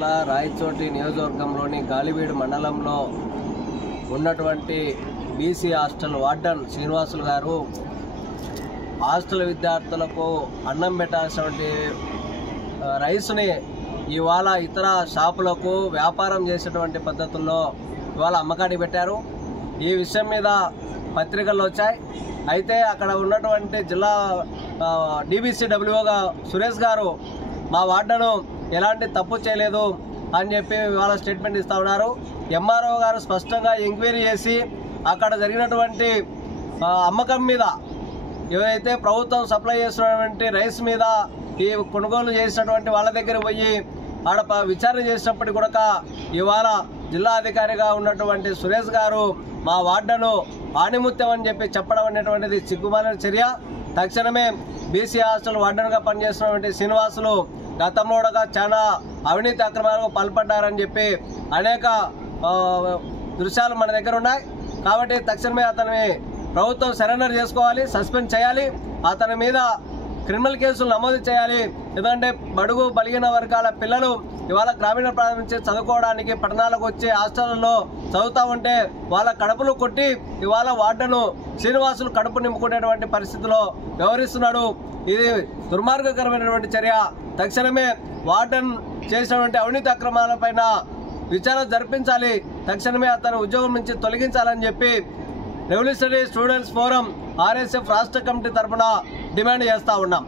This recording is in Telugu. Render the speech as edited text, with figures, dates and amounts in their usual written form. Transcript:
జిల్లా రాయచోటి నియోజకవర్గంలోని గాలివీడు మండలంలో ఉన్నటువంటి బీసీ హాస్టల్ వార్డన్ శ్రీనివాసులు గారు హాస్టల్ విద్యార్థులకు అన్నం పెట్టాల్సినటువంటి రైస్ని ఇవాళ ఇతర షాపులకు వ్యాపారం చేసేటువంటి పద్ధతుల్లో ఇవాళ అమ్మకానికి పెట్టారు. ఈ విషయం మీద పత్రికల్లో వచ్చాయి. అయితే అక్కడ ఉన్నటువంటి జిల్లా DBCWOగా సురేష్ గారు మా వార్డను ఎలాంటి తప్పు చేయలేదు అని చెప్పి ఇవాళ స్టేట్మెంట్ ఇస్తూ ఉన్నారు. MRO గారు స్పష్టంగా ఎంక్వైరీ చేసి అక్కడ జరిగినటువంటి అమ్మకం మీద ఏవైతే ప్రభుత్వం సప్లై చేస్తున్నటువంటి రైస్ మీద ఈ కొనుగోలు చేసినటువంటి వాళ్ళ దగ్గర పోయి ఆడ విచారణ చేసినప్పటికీ కూడా ఇవాళ జిల్లా అధికారిగా ఉన్నటువంటి సురేష్ గారు మా వార్డను ఆణిముత్యం అని చెప్పి చెప్పడం అనేటువంటిది సిగ్గుమాలిన చర్య. తక్షణమే బీసీ హాస్టల్ వార్డన్గా పనిచేస్తున్నటువంటి శ్రీనివాసులు గతంలో కూడా చాలా అవినీతి అక్రమాలకు పాల్పడ్డారని చెప్పి అనేక దృశ్యాలు మన దగ్గర ఉన్నాయి. కాబట్టి తక్షణమే అతని ప్రభుత్వం సరెండర్ చేసుకోవాలి, సస్పెండ్ చేయాలి, అతని మీద క్రిమినల్ కేసులు నమోదు చేయాలి. ఎందుకంటే బడుగు బలిగిన వర్గాల పిల్లలు ఇవాళ గ్రామీణ ప్రాంతం నుంచి చదువుకోవడానికి పట్టణాలకు వచ్చి హాస్టల్లో చదువుతూ ఉంటే వాళ్ళ కడుపులు కొట్టి ఇవాళ వార్డను శ్రీనివాసులు కడుపు నింపుకునేటువంటి పరిస్థితిలో వ్యవహరిస్తున్నాడు. ఇది దుర్మార్గకరమైనటువంటి చర్య. తక్షణమే వార్డన్ చేసినటువంటి అవినీతి అక్రమాలపైన విచారణ జరిపించాలి. తక్షణమే అతను ఉద్యోగం నుంచి తొలగించాలని చెప్పి రెవల్యూషనరీ స్టూడెంట్స్ ఫోరం RSF రాష్ట్ర కమిటీ తరఫున డిమాండ్ చేస్తూ ఉన్నాం.